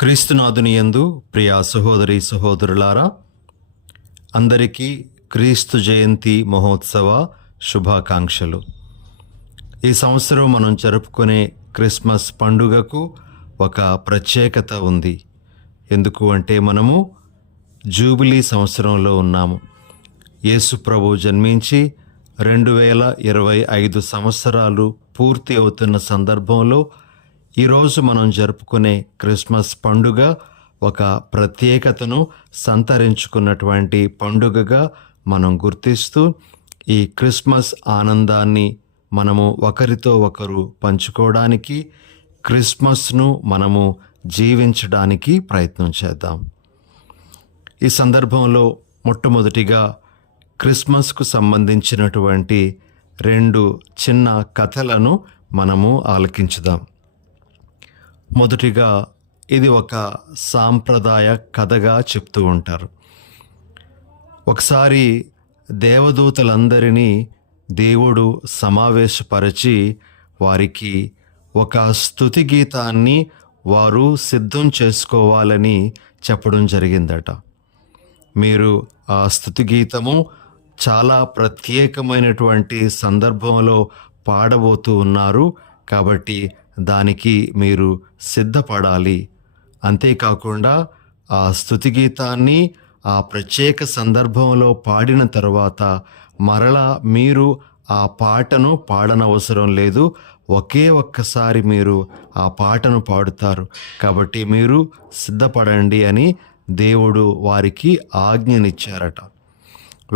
క్రీస్తునాథుని యందు ప్రియ సహోదరి సహోదరులారా, అందరికీ క్రీస్తు జయంతి మహోత్సవ శుభాకాంక్షలు. ఈ సంవత్సరం మనం జరుపుకునే క్రిస్మస్ పండుగకు ఒక ప్రత్యేకత ఉంది. ఎందుకు అంటే మనము జూబిలీ సంవత్సరంలో ఉన్నాము. యేసు ప్రభు జన్మించి 2025 సంవత్సరాలు పూర్తి అవుతున్న సందర్భంలో ఈరోజు మనం జరుపుకునే క్రిస్మస్ పండుగ ఒక ప్రత్యేకతను సంతరించుకున్నటువంటి పండుగగా మనం గుర్తిస్తూ ఈ క్రిస్మస్ ఆనందాన్ని మనము ఒకరితో ఒకరు పంచుకోవడానికి, క్రిస్మస్ను మనము జీవించడానికి ప్రయత్నం చేద్దాం. ఈ సందర్భంలో మొట్టమొదటిగా క్రిస్మస్కు సంబంధించినటువంటి 2 చిన్న కథలను మనము ఆలకించుదాం. మొదటిగా ఇది ఒక సాంప్రదాయ కథగా చెప్తూ ఉంటారు. ఒకసారి దేవదూతలందరినీ దేవుడు సమావేశపరిచి వారికి ఒక స్తుతి గీతాన్ని వారు సిద్ధం చేసుకోవాలని చెప్పడం జరిగిందట. మీరు ఆ స్తుతి గీతము చాలా ప్రత్యేకమైనటువంటి సందర్భంలో పాడబోతూ ఉన్నారు, కాబట్టి దానికి మీరు సిద్ధపడాలి. అంతేకాకుండా ఆ స్తుతి గీతాన్ని ఆ ప్రత్యేక సందర్భంలో పాడిన తర్వాత మరలా మీరు ఆ పాటను పాడనవసరం లేదు, ఒకే ఒక్కసారి మీరు ఆ పాటను పాడుతారు, కాబట్టి మీరు సిద్ధపడండి అని దేవుడు వారికి ఆజ్ఞనిచ్చారట.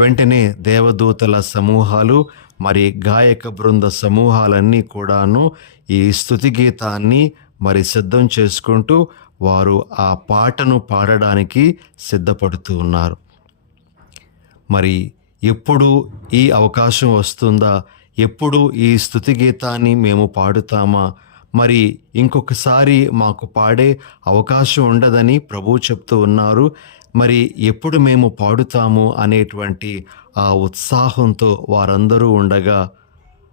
వెంటనే దేవదూతల సమూహాలు మరి గాయక బృంద సమూహాలన్నీ కూడాను ఈ స్తుతి గీతాన్ని మరి సిద్ధం చేసుకుంటూ వారు ఆ పాటను పాడడానికి సిద్ధపడుతూ ఉన్నారు. మరి ఎప్పుడు ఈ అవకాశం వస్తుందా, ఎప్పుడు ఈ స్తుతి గీతాన్ని మేము పాడుతామా, మరి ఇంకొకసారి మాకు పాడే అవకాశం ఉండదని ప్రభువు చెప్తూ ఉన్నారు, మరి ఎప్పుడు మేము పాడుతాము అనేటువంటి ఆ ఉత్సాహంతో వారందరూ ఉండగా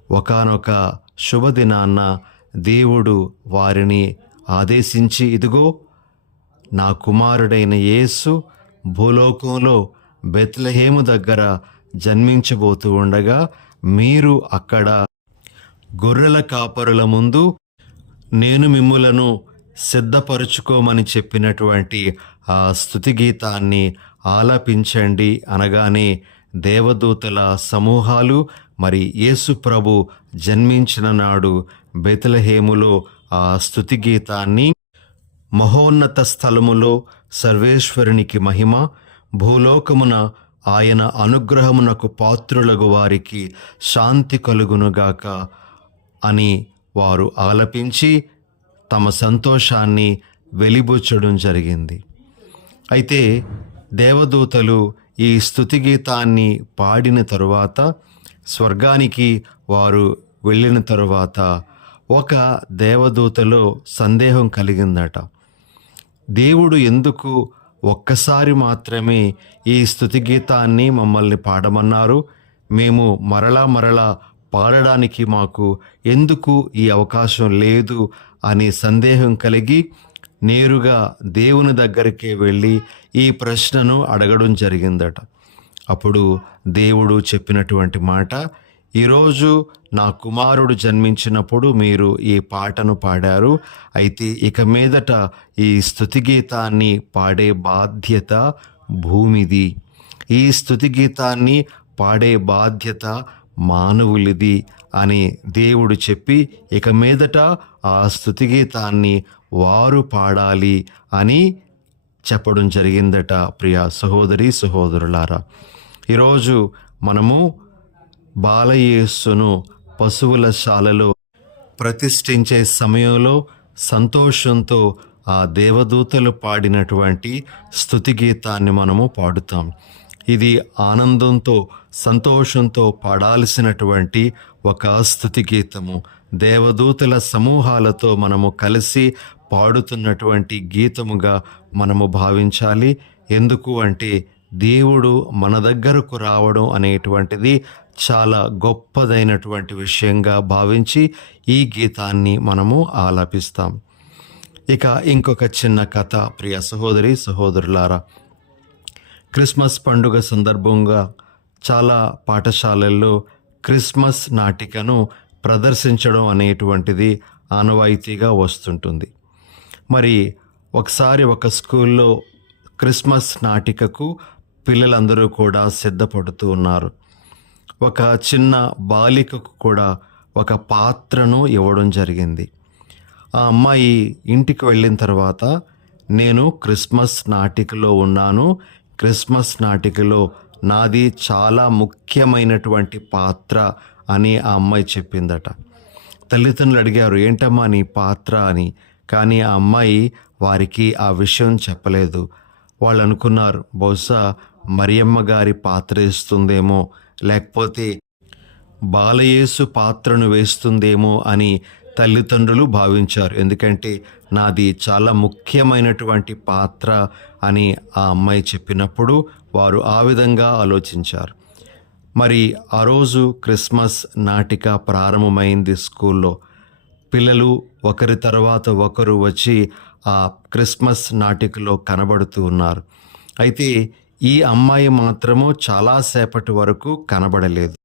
ఒకానొక శుభదినాన్న దేవుడు వారిని ఆదేశించి, ఇదిగో నా కుమారుడైన యేసు భూలోకంలో బెత్లెహేము దగ్గర జన్మించబోతూ ఉండగా మీరు అక్కడ గొర్రెల కాపరుల ముందు నేను మిమ్ములను సిద్ధపరుచుకోమని చెప్పినటువంటి ఆ స్తుతి గీతాన్ని ఆలపించండి అనగానే దేవదూతల సమూహాలు మరి యేసు ప్రభు జన్మించిన నాడు బెత్లెహేములో ఆ స్తుతి గీతాన్ని మహోన్నత స్థలములో సర్వేశ్వరునికి మహిమ, భూలోకమున ఆయన అనుగ్రహమునకు పాత్రులగు వారికి శాంతి కలుగునుగాక అని వారు ఆలపించి తమ సంతోషాన్ని వెలిబుచ్చడం జరిగింది. అయితే దేవదూతలు ఈ స్తుతి గీతాన్ని పాడిన తరువాత స్వర్గానికి వారు వెళ్ళిన తరువాత ఒక దేవదూతలో సందేహం కలిగిందట. దేవుడు ఎందుకు ఒక్కసారి మాత్రమే ఈ స్తుతి గీతాన్ని మమ్మల్ని పాడమన్నారు, మేము మరలా పాడడానికి మాకు ఎందుకు ఈ అవకాశం లేదు అని సందేహం కలిగి నేరుగా దేవుని దగ్గరికే వెళ్ళి ఈ ప్రశ్నను అడగడం జరిగిందట. అప్పుడు దేవుడు చెప్పినటువంటి మాట, ఈరోజు నా కుమారుడు జన్మించినప్పుడు మీరు ఈ పాటను పాడారు, అయితే ఇక మీదట ఈ స్తుతి గీతాన్ని పాడే బాధ్యత భూమిది, ఈ స్తుతి గీతాన్ని పాడే బాధ్యత మానవులిది అని దేవుడు చెప్పి ఇక మీదట ఆ స్తుతి గీతాన్ని వారు పాడాలి అని చెప్పడం జరిగిందట. ప్రియ సహోదరి సహోదరులారా, ఈరోజు మనము బాలయేసును పశువుల శాలలో ప్రతిష్ఠించే సమయంలో సంతోషంతో ఆ దేవదూతలు పాడినటువంటి స్తుతి గీతాన్ని మనము పాడుతాం. ఇది ఆనందంతో సంతోషంతో పాడాల్సినటువంటి ఒక స్తుతి గీతము. దేవదూతల సమూహాలతో మనము కలిసి పాడుతున్నటువంటి గీతముగా మనము భావించాలి. ఎందుకు అంటే దేవుడు మన దగ్గరకు రావడం అనేటువంటిది చాలా గొప్పదైనటువంటి విషయంగా భావించి ఈ గీతాన్ని మనము ఆలపిస్తాం. ఇక ఇంకొక చిన్న కథ, ప్రియ సహోదరి సహోదరులారా. క్రిస్మస్ పండుగ సందర్భంగా చాలా పాఠశాలల్లో క్రిస్మస్ నాటికను ప్రదర్శించడం అనేటువంటిది ఆనవాయితీగా వస్తుంటుంది. మరి ఒకసారి ఒక స్కూల్లో క్రిస్మస్ నాటికకు పిల్లలందరూ కూడా సిద్ధపడుతూ ఉన్నారు. ఒక చిన్న బాలికకు కూడా ఒక పాత్రను ఇవ్వడం జరిగింది. ఆ అమ్మాయి ఇంటికి వెళ్ళిన తర్వాత, నేను క్రిస్మస్ నాటికలో ఉన్నాను, క్రిస్మస్ నాటికలో నాది చాలా ముఖ్యమైనటువంటి పాత్ర అని ఆ అమ్మాయి చెప్పిందట. తల్లిదండ్రులు అడిగారు, ఏంటమ్మా నీ పాత్ర అని. కానీ ఆ అమ్మాయి వారికి ఆ విషయం చెప్పలేదు. వాళ్ళు అనుకున్నారు, బహుశా మరియమ్మ గారి పాత్ర ఇస్తుందేమో, లేకపోతే బాలయేసు పాత్రను వేస్తుందేమో అని తల్లిదండ్రులు భావించారు. ఎందుకంటే నాది చాలా ముఖ్యమైనటువంటి పాత్ర అని ఆ అమ్మాయి చెప్పినప్పుడు వారు ఆ విధంగా ఆలోచించారు. మరి ఆ రోజు క్రిస్మస్ నాటిక ప్రారంభమైంది స్కూల్లో. పిల్లలు ఒకరి తర్వాత ఒకరు వచ్చి ఆ క్రిస్మస్ నాటికలో కనబడుతూ ఉన్నారు. అయితే ఈ అమ్మాయి మాత్రము చాలాసేపటి వరకు కనబడలేదు.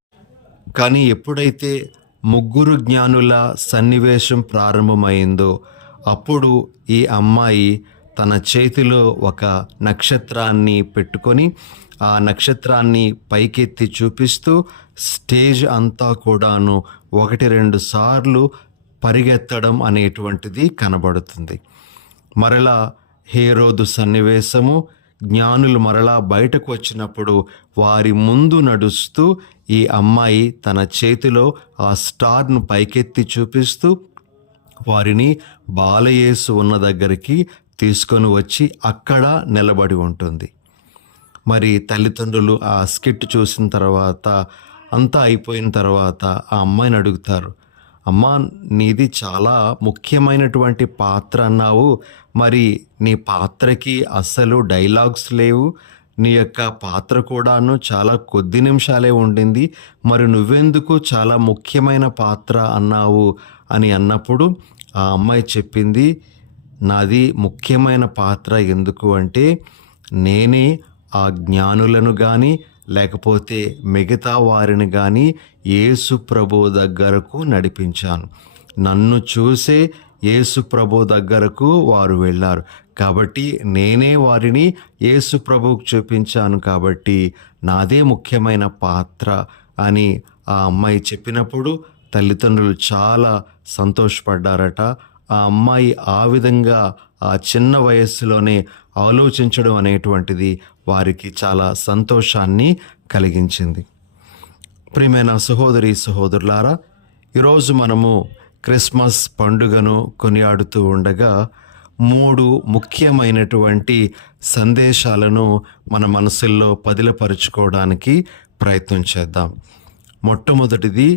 కానీ ఎప్పుడైతే ముగ్గురు జ్ఞానుల సన్నివేశం ప్రారంభమైందో అప్పుడు ఈ అమ్మాయి తన చేతిలో ఒక నక్షత్రాన్ని పెట్టుకొని ఆ నక్షత్రాన్ని పైకెత్తి చూపిస్తూ స్టేజ్ అంతా కూడాను 1-2 సార్లు పరిగెత్తడం అనేటువంటిది కనబడుతుంది. మరలా హేరోదు సన్నివేశము, జ్ఞానులు మరలా బయటకు వచ్చినప్పుడు వారి ముందు నడుస్తూ ఈ అమ్మాయి తన చేతిలో ఆ స్టార్ను పైకెత్తి చూపిస్తూ వారిని బాలయేసు ఉన్న దగ్గరికి తీసుకొని వచ్చి అక్కడ నిలబడి ఉంటుంది. మరి తల్లిదండ్రులు ఆ స్కిట్ చూసిన తర్వాత, అంతా అయిపోయిన తర్వాత ఆ అమ్మాయిని అడుగుతారు, అమ్మా నీది చాలా ముఖ్యమైనటువంటి పాత్ర అన్నావు, మరి నీ పాత్రకి అస్సలు డైలాగ్స్ లేవు, నీ యొక్క పాత్ర కూడాను చాలా కొద్ది నిమిషాలే ఉండింది, మరి నువ్వెందుకు చాలా ముఖ్యమైన పాత్ర అన్నావు అని అన్నప్పుడు ఆ అమ్మాయి చెప్పింది, నాది ముఖ్యమైన పాత్ర ఎందుకు అంటే నేనే ఆ జ్ఞానులను కానీ లేకపోతే మిగతా వారిని కానీ యేసు ప్రభు దగ్గరకు నడిపించాను. నన్ను చూసే యేసు ప్రభు దగ్గరకు వారు వెళ్ళారు కాబట్టి నేనే వారిని యేసు ప్రభువుకు చూపించాను, కాబట్టి నాదే ముఖ్యమైన పాత్ర అని ఆ అమ్మాయి చెప్పినప్పుడు తల్లిదండ్రులు చాలా సంతోషపడ్డారట. ఆ అమ్మాయి ఆ విధంగా ఆ చిన్న వయస్సులోనే ఆలోచించడం అనేటువంటిది వారికి చాలా సంతోషాన్ని కలిగించింది. ప్రియమైన సహోదరి సహోదరులారా, ఈరోజు మనము క్రిస్మస్ పండుగను కొనియాడుతూ ఉండగా 3 ముఖ్యమైనటువంటి సందేశాలను మన మనసుల్లో పదిలపరుచుకోవడానికి ప్రయత్నం చేద్దాం. మొట్టమొదటిది,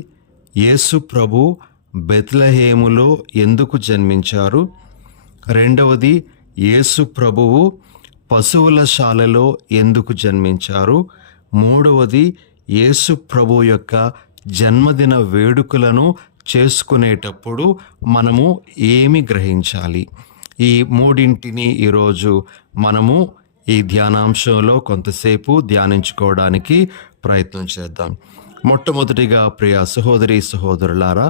యేసు ప్రభు బెత్లెహేములో ఎందుకు జన్మించారు. రెండవది, యేసు ప్రభువు పశువుల శాలలో ఎందుకు జన్మించారు. మూడవది, యేసు ప్రభు యొక్క జన్మదిన వేడుకలను చేసుకునేటప్పుడు మనము ఏమి గ్రహించాలి. ఈ మూడింటిని ఈరోజు మనము ఈ ధ్యానాంశంలో కొంతసేపు ధ్యానించుకోవడానికి ప్రయత్నం చేద్దాం. మొట్టమొదటిగా ప్రియ సహోదరి సహోదరులారా,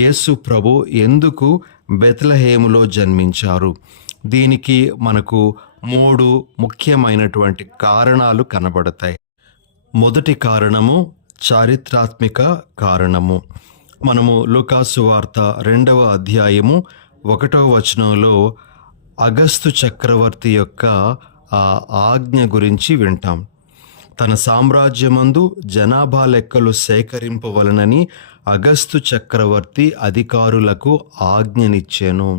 యేసు ప్రభు ఎందుకు బెత్లెహేములో జన్మించారు. దీనికి మనకు 3 ముఖ్యమైనటువంటి కారణాలు కనబడతాయి. మొదటి కారణము చారిత్రాత్మక కారణము. మనము లూకాసు వార్త 2వ అధ్యాయము 1వ వచనంలో అగస్తు చక్రవర్తి యొక్క ఆ ఆజ్ఞ గురించి వింటాం. తన సామ్రాజ్యమందు జనాభా లెక్కలు సేకరింపవలనని అగస్తు చక్రవర్తి అధికారులకు ఆజ్ఞనిచ్చాను.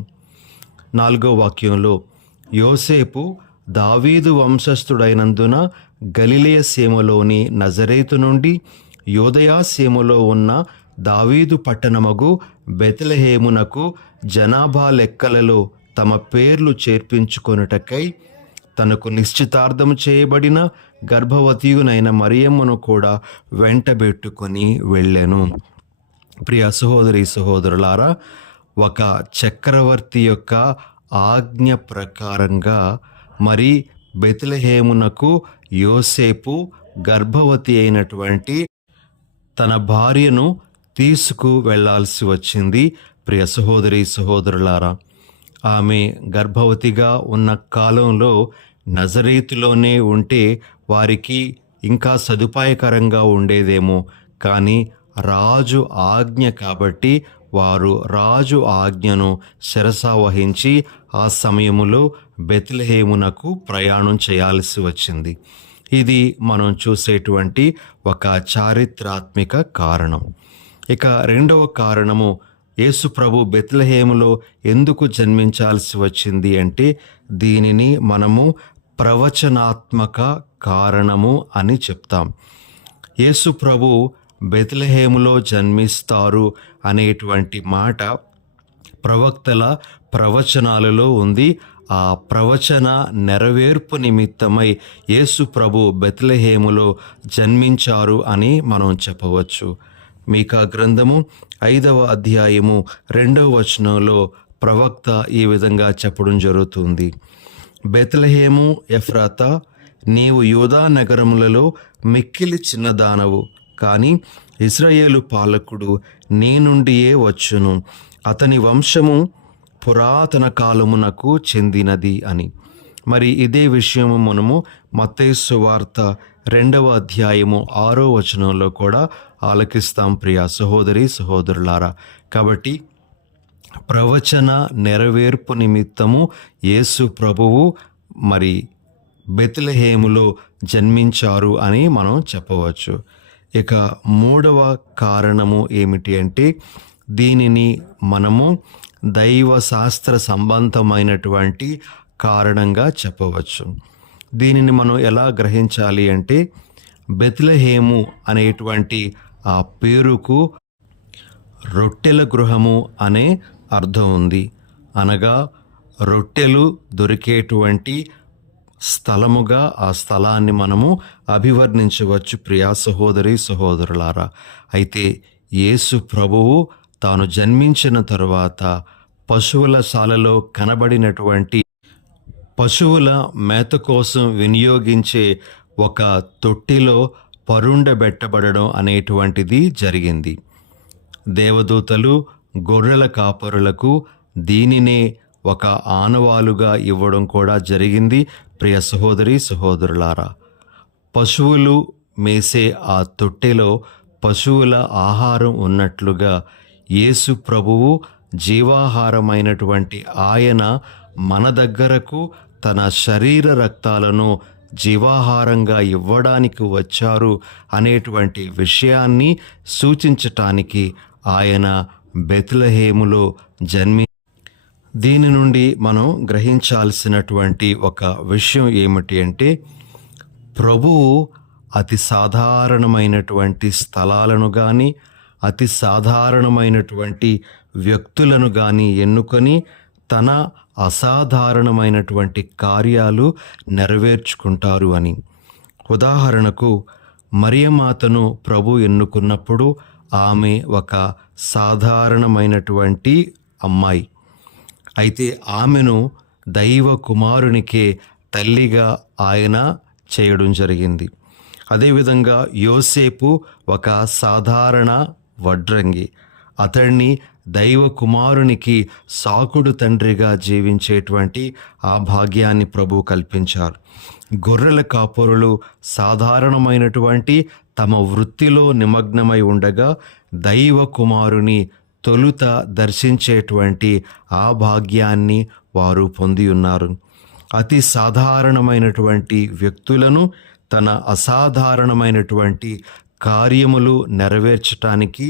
4వ వాక్యంలో, యోసేపు దావీదు వంశస్థుడైనందున గలిలయ సీమలోని నజరేతు నుండి యోదయా సీమలో ఉన్న దావీదు పట్టణమగు బెత్లెహేమునకు జనాభా లెక్కలలో తమ పేర్లు చేర్పించుకొనుటకై తనకు నిశ్చితార్థం చేయబడిన గర్భవతియునైన మరియమ్మను కూడా వెంటబెట్టుకొని వెళ్ళెను. ప్రియ సహోదరి సహోదరులారా, ఒక చక్రవర్తి యొక్క ఆజ్ఞ ప్రకారంగా మరి బెత్లెహేమునకు యోసేపు గర్భవతి అయినటువంటి తన భార్యను తీసుకు వెళ్ళాల్సి వచ్చింది. ప్రియ సహోదరి సహోదరులారా, ఆమె గర్భవతిగా ఉన్న కాలంలో నజరేతులోనే ఉంటే వారికి ఇంకా సదుపాయకరంగా ఉండేదేమో. కానీ రాజు ఆజ్ఞ కాబట్టి వారు రాజు ఆజ్ఞను శిరసావహించి ఆ సమయములో బెత్లెహేమునకు ప్రయాణం చేయాల్సి వచ్చింది. ఇది మనం చూసేటువంటి ఒక చారిత్రాత్మక కారణం. ఇక రెండవ కారణము, యేసు ప్రభు బెత్లెహేములో ఎందుకు జన్మించాల్సి వచ్చింది అంటే దీనిని మనము ప్రవచనాత్మక కారణము అని చెప్తాం. యేసు ప్రభు బెత్లెహేములో జన్మిస్తారు అనేటువంటి మాట ప్రవక్తల ప్రవచనాలలో ఉంది. ఆ ప్రవచన నెరవేర్పు నిమిత్తమై యేసు ప్రభు బెత్లెహేములో జన్మించారు అని మనం చెప్పవచ్చు. మీకా గ్రంథము 5వ అధ్యాయము 2వ వచనంలో ప్రవక్త ఈ విధంగా చెప్పడం జరుగుతుంది. బెత్లెహేము ఎఫ్రాతా, నీవు యూదా నగరములలో మిక్కిలి చిన్నదానవు, కానీ ఇశ్రాయేలు పాలకుడు నీ నుండియే వచ్చును, అతని వంశము పురాతన కాలమునకు చెందినది అని. మరి ఇదే విషయము మనము మత్తయి సువార్త 2వ అధ్యాయము 6వ వచనంలో కూడా ఆలకిస్తాం ప్రియ సహోదరి సహోదరులారా. కాబట్టి ప్రవచన నెరవేర్పు నిమిత్తము యేసు ప్రభువు మరి బెత్లెహేములో జన్మించారు అని మనం చెప్పవచ్చు. ఇక మూడవ కారణము ఏమిటి అంటే దీనిని మనము దైవ శాస్త్ర సంబంధమైనటువంటి కారణంగా చెప్పవచ్చు. దీనిని మనం ఎలా గ్రహించాలి అంటే బెత్లెహేము అనేటువంటి ఆ పేరుకు రొట్టెల గృహము అనే అర్థం ఉంది. అనగా రొట్టెలు దొరికేటువంటి స్థలముగా ఆ స్థలాన్ని మనము అభివర్ణించవచ్చు ప్రియా సహోదరి సహోదరులారా. అయితే యేసు ప్రభువు తాను జన్మించిన తరువాత పశువుల శాలలో కనబడినటువంటి పశువుల మేత కోసం వినియోగించే ఒక తొట్టిలో పరుండబెట్టబడడం అనేటువంటిది జరిగింది. దేవదూతలు గొర్రెల కాపరులకు దీనినే ఒక ఆనవాలుగా ఇవ్వడం కూడా జరిగింది. ప్రియ సహోదరి సహోదరులారా, పశువులు మేసే ఆ తొట్టెలో పశువుల ఆహారం ఉన్నట్లుగా యేసు ప్రభువు జీవాహారమైనటువంటి ఆయన మన దగ్గరకు తన శరీర రక్తాలను జీవాహారంగా ఇవ్వడానికి వచ్చారు అనేటువంటి విషయాన్ని సూచించటానికి ఆయన బెత్లెహేములో దీని నుండి మనం గ్రహించాల్సినటువంటి ఒక విషయం ఏమిటి అంటే ప్రభువు అతి సాధారణమైనటువంటి స్థలాలను కానీ అతి సాధారణమైనటువంటి వ్యక్తులను కానీ ఎన్నుకొని తన అసాధారణమైనటువంటి కార్యాలు నెరవేర్చుకుంటారు అని. ఉదాహరణకు మరియమాతను ప్రభు ఎన్నుకున్నప్పుడు ఆమె ఒక సాధారణమైనటువంటి అమ్మాయి. అయితే ఆమెను దైవ కుమారునికే తల్లిగా ఆయన చేయడం జరిగింది. అదేవిధంగా యోసేపు ఒక సాధారణ వడ్రంగి. అతడిని దైవ కుమారునికి సాకుడు తండ్రిగా జీవించేటువంటి ఆ భాగ్యాన్ని ప్రభు కల్పించారు. గొర్రెల కాపరులు సాధారణమైనటువంటి తమ వృత్తిలో నిమగ్నమై ఉండగా దైవ కుమారుని తొలుత దర్శించేటువంటి ఆ భాగ్యాన్ని వారు పొంది ఉన్నారు. అతి సాధారణమైనటువంటి వ్యక్తులను తన అసాధారణమైనటువంటి కార్యములు నెరవేర్చటానికి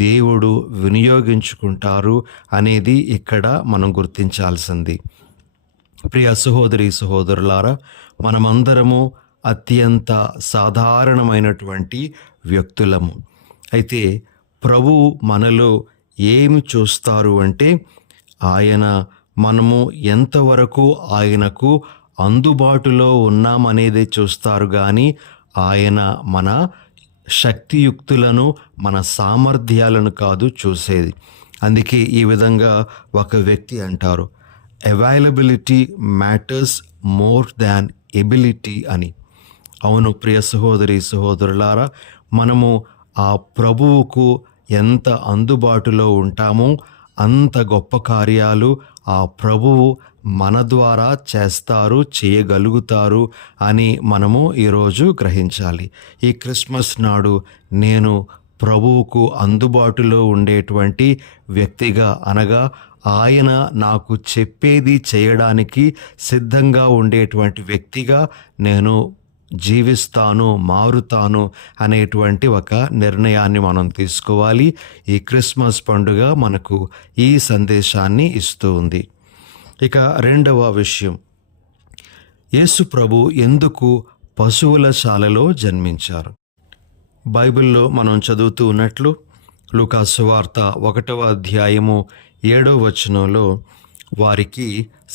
దేవుడు వినియోగించుకుంటారు అనేది ఇక్కడ మనం గుర్తించాల్సింది. ప్రియ సహోదరి సహోదరులారా, మనమందరము అత్యంత సాధారణమైనటువంటి వ్యక్తులము. అయితే ప్రభువు మనలో ఏమి చూస్తారు అంటే ఆయన మనము ఎంతవరకు ఆయనకు అందుబాటులో ఉన్నామనేదే చూస్తారు, కానీ ఆయన మన శక్తియుక్తులను మన సామర్థ్యాలను కాదు చూసేది. అందుకే ఈ విధంగా ఒక వ్యక్తి అంటారు, availability matters more than ability అని. అవును ప్రియ సహోదరి సహోదరులారా, మనము ఆ ప్రభువుకు ఎంత అందుబాటులో ఉంటామో అంత గొప్ప కార్యాలు ఆ ప్రభువు మన ద్వారా చేయగలుగుతారు అని మనము ఈరోజు గ్రహించాలి. ఈ క్రిస్మస్ నాడు నేను ప్రభువుకు అందుబాటులో ఉండేటువంటి వ్యక్తిగా, అనగా ఆయన నాకు చెప్పేది చేయడానికి సిద్ధంగా ఉండేటువంటి వ్యక్తిగా నేను జీవిస్తాను, మారుతాను అనేటువంటి ఒక నిర్ణయాన్ని మనం తీసుకోవాలి. ఈ క్రిస్మస్ పండుగ మనకు ఈ సందేశాన్ని ఇస్తూ ఉంది. ఇక రెండవ విషయం, యేసు ప్రభు ఎందుకు పశువుల శాలలో జన్మించారు? బైబిల్లో మనం చదువుతూ ఉన్నట్లు లూకా సువార్త 1వ అధ్యాయము 7వ వచనంలో వారికి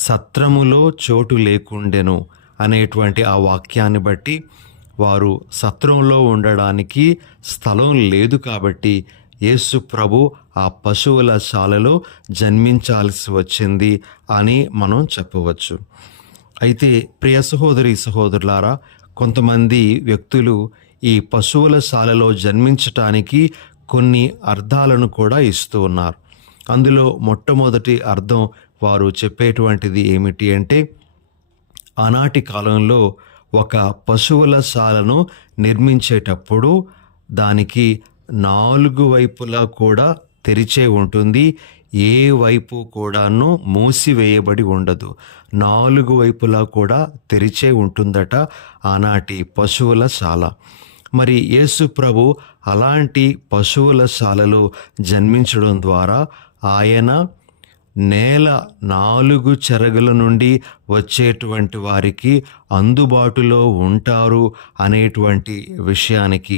సత్రములో చోటు లేకుండెను అనేటువంటి ఆ వాక్యాన్ని బట్టి వారు సత్రంలో ఉండడానికి స్థలం లేదు కాబట్టి యేసు ప్రభు ఆ పశువుల శాలలో జన్మించాల్సి వచ్చింది అని మనం చెప్పవచ్చు. అయితే ప్రియ సహోదరి సహోదరులారా, కొంతమంది వ్యక్తులు ఈ పశువుల శాలలో జన్మించటానికి కొన్ని అర్థాలను కూడా ఇస్తూ ఉన్నారు. అందులో మొట్టమొదటి అర్థం వారు చెప్పేటువంటిది ఏమిటి అంటే, ఆనాటి కాలంలో ఒక పశువుల శాలను నిర్మించేటప్పుడు దానికి 4 వైపులా కూడా తెరిచే ఉంటుంది, ఏ వైపు కూడాను మూసివేయబడి ఉండదు. 4 వైపులా కూడా తెరిచే ఉంటుందట ఆనాటి పశువుల శాల. మరి యేసు ప్రభు అలాంటి పశువుల శాలలో జన్మించడం ద్వారా ఆయన నేల 4 చెరగుల నుండి వచ్చేటువంటి వారికి అందుబాటులో ఉంటారు అనేటువంటి విషయానికి,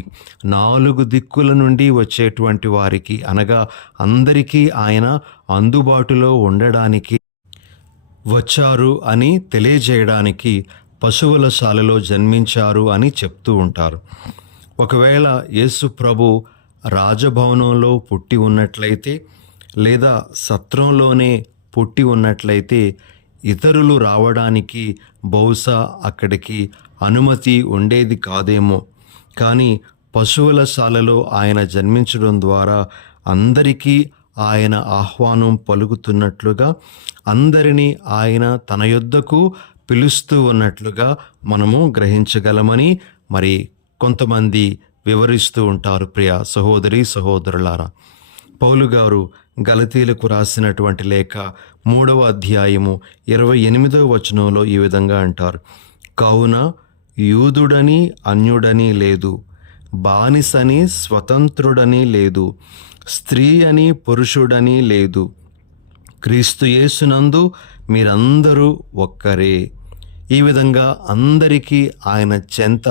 4 దిక్కుల నుండి వచ్చేటువంటి వారికి, అనగా అందరికీ ఆయన అందుబాటులో ఉండడానికి వచ్చారు అని తెలియజేయడానికి పశువుల శాలలో జన్మించారు అని చెప్తూ ఉంటారు. ఒకవేళ యేసు ప్రభు రాజభవనంలో పుట్టి ఉన్నట్లయితే లేదా సత్రంలోనే పుట్టి ఉన్నట్లయితే ఇతరులు రావడానికి బహుశా అక్కడికి అనుమతి ఉండేది కాదేమో. కానీ పశువుల శాలలో ఆయన జన్మించడం ద్వారా అందరికీ ఆయన ఆహ్వానం పలుకుతున్నట్లుగా, అందరినీ ఆయన తన యొద్దకు పిలుస్తూ ఉన్నట్లుగా మనము గ్రహించగలమని మరి కొంతమంది వివరిస్తూ ఉంటారు. ప్రియ సహోదరి సహోదరులారా, పౌలు గారు గలతీలకు రాసినటువంటి లేఖ 3వ అధ్యాయము 28వ వచనంలో ఈ విధంగా అంటారు, కావున యూదుడని అన్యుడని లేదు, బానిసని స్వతంత్రుడని లేదు, స్త్రీ అని పురుషుడని లేదు, క్రీస్తు యేసునందు మీరందరూ ఒక్కరే. ఈ విధంగా అందరికీ ఆయన చెంత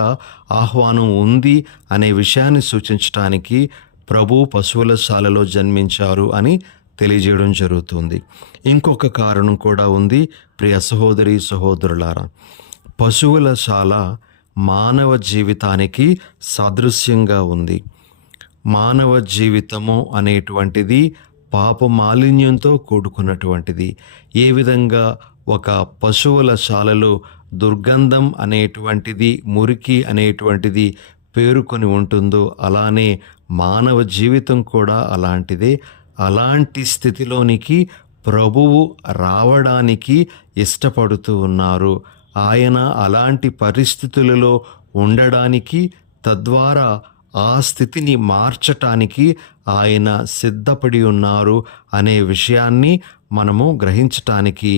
ఆహ్వానం ఉంది అనే విషయాన్ని సూచించడానికి ప్రభు పశువుల శాలలో జన్మించారు అని తెలియజేయడం జరుగుతుంది. ఇంకొక కారణం కూడా ఉంది ప్రియ సహోదరి సహోదరులారా. పశువుల శాల మానవ జీవితానికి సాదృశ్యంగా ఉంది. మానవ జీవితము అనేటువంటిది పాప మాలిన్యంతో కూడుకున్నటువంటిది. ఏ విధంగా ఒక పశువుల శాలలో దుర్గంధం అనేటువంటిది, మురికి అనేటువంటిది పేరుకొని ఉంటుందో అలానే మానవ జీవితం కూడా అలాంటిదే. అలాంటి స్థితిలోనికి ప్రభువు రావడానికి ఇష్టపడుతూ ఉన్నారు. ఆయన అలాంటి పరిస్థితులలో ఉండడానికి, తద్వారా ఆ స్థితిని మార్చటానికి ఆయన సిద్ధపడి ఉన్నారు అనే విషయాన్ని మనము గ్రహించటానికి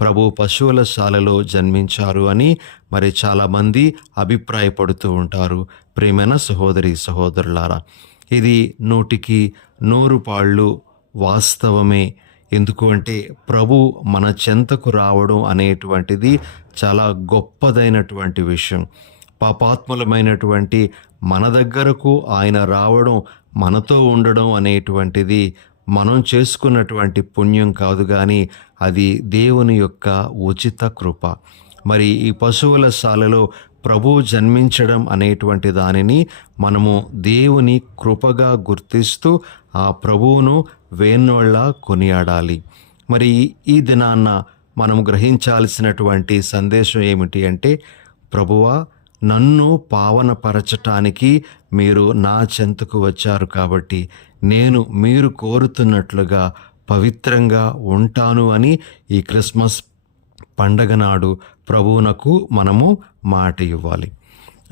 ప్రభు పశువుల శాలలో జన్మించారు అని మరి చాలామంది అభిప్రాయపడుతూ ఉంటారు. ప్రియమైన సహోదరి సహోదరులారా, ఇది 100కి 100 పాళ్ళు వాస్తవమే. ఎందుకు అంటే ప్రభు మన చెంతకు రావడం అనేటువంటిది చాలా గొప్పదైనటువంటి విషయం. పాపాత్ములమైనటువంటి మన దగ్గరకు ఆయన రావడం, మనతో ఉండడం అనేటువంటిది మనం చేసుకున్నటువంటి పుణ్యం కాదు, కానీ అది దేవుని యొక్క ఉచిత కృప. మరి ఈ పశువుల శాలలో ప్రభువు జన్మించడం అనేటువంటి దానిని మనము దేవుని కృపగా గుర్తిస్తూ ఆ ప్రభువును వేన్నోళ్ళ కొనియాడాలి. మరి ఈ దినాన్న మనం గ్రహించాల్సినటువంటి సందేశం ఏమిటి అంటే, ప్రభువా, నన్ను పావనపరచటానికి మీరు నా చెంతకు వచ్చారు కాబట్టి నేను మీరు కోరుతున్నట్లుగా పవిత్రంగా ఉంటాను అని ఈ క్రిస్మస్ పండగ నాడు ప్రభువునకు మనము మాట ఇవ్వాలి.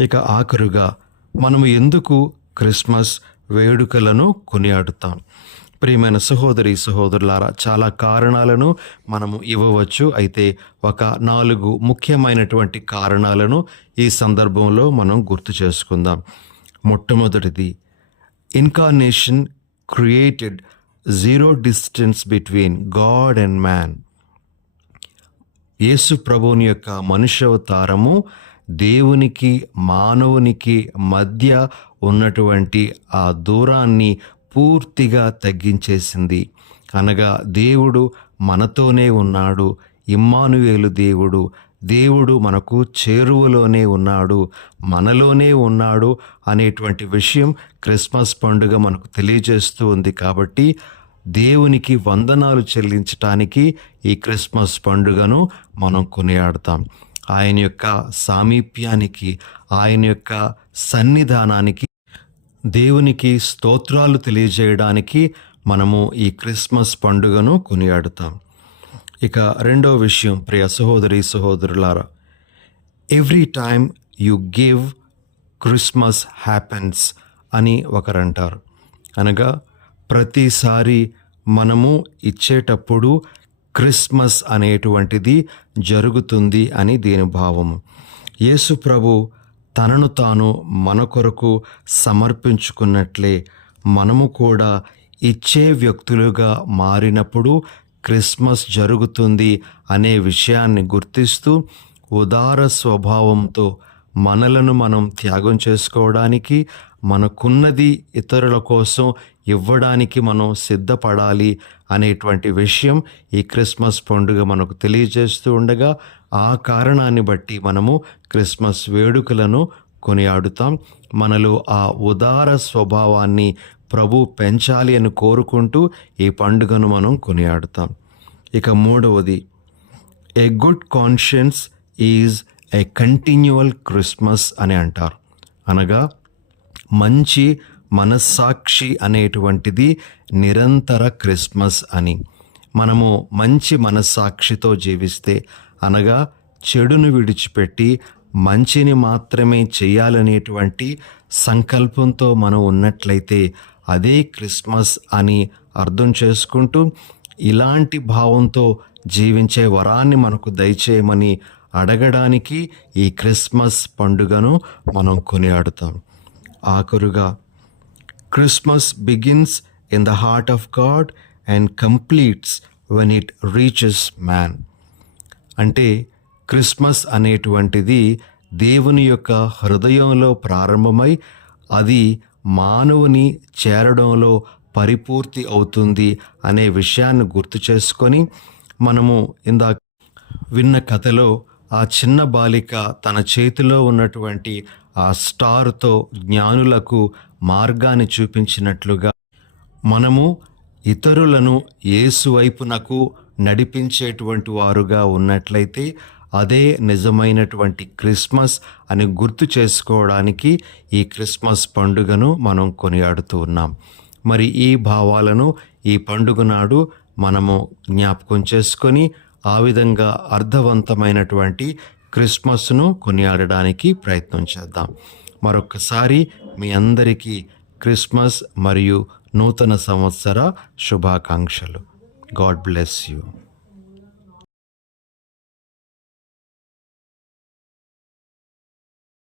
ఇక ఆఖరుగా మనము ఎందుకు క్రిస్మస్ వేడుకలను కొనియాడుతాం? ప్రియమైన సహోదరి సహోదరులారా, చాలా కారణాలను మనము ఇవ్వవచ్చు. అయితే ఒక 4 ముఖ్యమైనటువంటి కారణాలను ఈ సందర్భంలో మనం గుర్తు చేసుకుందాం. మొట్టమొదటిది, incarnation created zero distance between God and man. Yesu ప్రభువుని యొక్క మనుష్యావతారము దేవునికి మానవునికి మధ్య ఉన్నటువంటి ఆ దూరాన్ని పూర్తిగా తగ్గించేసింది. అనగా దేవుడు మనతోనే ఉన్నాడు, ఇమ్మానుయేలు దేవుడు, దేవుడు మనకు చేరువలోనే ఉన్నాడు, మనలోనే ఉన్నాడు అనేటువంటి విషయం క్రిస్మస్ పండుగ మనకు తెలియజేస్తూ ఉంది. కాబట్టి దేవునికి వందనాలు చెల్లించటానికి ఈ క్రిస్మస్ పండుగను మనం కొనియాడతాం. ఆయన యొక్క సామీప్యానికి, ఆయన యొక్క సన్నిధానానికి, దేవునికి స్తోత్రాలు తెలియజేయడానికి మనము ఈ క్రిస్మస్ పండుగను కొనియాడుతాం. ఇక రెండో విషయం, ప్రియ సహోదరి సహోదరులారా, every time you give Christmas happens అని ఒకరంటారు. అనగా ప్రతిసారి మనము ఇచ్చేటప్పుడు క్రిస్మస్ అనేటువంటిది జరుగుతుంది అని దీని భావము. యేసు ప్రభు తనను తాను మన కొరకు సమర్పించుకున్నట్లే మనము కూడా ఇచ్చే వ్యక్తులుగా మారినప్పుడు క్రిస్మస్ జరుగుతుంది అనే విషయాన్ని గుర్తిస్తూ ఉదార స్వభావంతో మనలను మనం త్యాగం చేసుకోవడానికి, మనకున్నది ఇతరుల కోసం ఇవ్వడానికి మనం సిద్ధపడాలి అనేటువంటి విషయం ఈ క్రిస్మస్ పండుగ మనకు తెలియజేస్తూ ఉండగా, ఆ కారణాన్ని బట్టి మనము క్రిస్మస్ వేడుకలను కొనియాడుతాం. మనలో ఆ ఉదార స్వభావాన్ని ప్రభు పెంచాలి అని కోరుకుంటూ ఈ పండుగను మనం కొనియాడుతాం. ఇక మూడవది, a good conscience is a continual Christmas అని అంటారు. అనగా మంచి మనస్సాక్షి అనేటువంటిది నిరంతర క్రిస్మస్ అని. మనము మంచి మనస్సాక్షితో జీవిస్తే, అనగా చెడును విడిచిపెట్టి మంచిని మాత్రమే చేయాలనేటువంటి సంకల్పంతో మనం ఉన్నట్లయితే అదే క్రిస్మస్ అని అర్థం చేసుకుంటూ ఇలాంటి భావంతో జీవించే వరాన్ని మనకు దయచేయమని అడగడానికి ఈ క్రిస్మస్ పండుగను మనం కొనియాడుతాం. ఆఖరుగా, Christmas begins in the heart of God and completes when it reaches man. అంటే క్రిస్మస్ అనేటువంటిది దేవుని యొక్క హృదయంలో ప్రారంభమై అది మానవుని చేరడంలో పరిపూర్తి అవుతుంది అనే విషయాన్ని గుర్తు చేసుకొని, మనము ఇందాక విన్న కథలో ఆ చిన్న బాలిక తన చేతిలో ఉన్నటువంటి ఆ స్టార్తో జ్ఞానులకు మార్గాన్ని చూపించినట్లుగా మనము ఇతరులను యేసు వైపునకు నడిపించేటువంటి వారుగా ఉన్నట్లయితే అదే నిజమైనటువంటి క్రిస్మస్ అని గుర్తు చేసుకోవడానికి ఈ క్రిస్మస్ పండుగను మనం కొనియాడుతూ ఉన్నాం. మరి ఈ భావాలను ఈ పండుగ నాడు మనము జ్ఞాపకం చేసుకొని ఆ విధంగా అర్థవంతమైనటువంటి క్రిస్మస్ను కొనియాడడానికి ప్రయత్నం చేద్దాం. మరొకసారి మీ అందరికీ క్రిస్మస్ మరియు నూతన సంవత్సర శుభాకాంక్షలు. God bless you.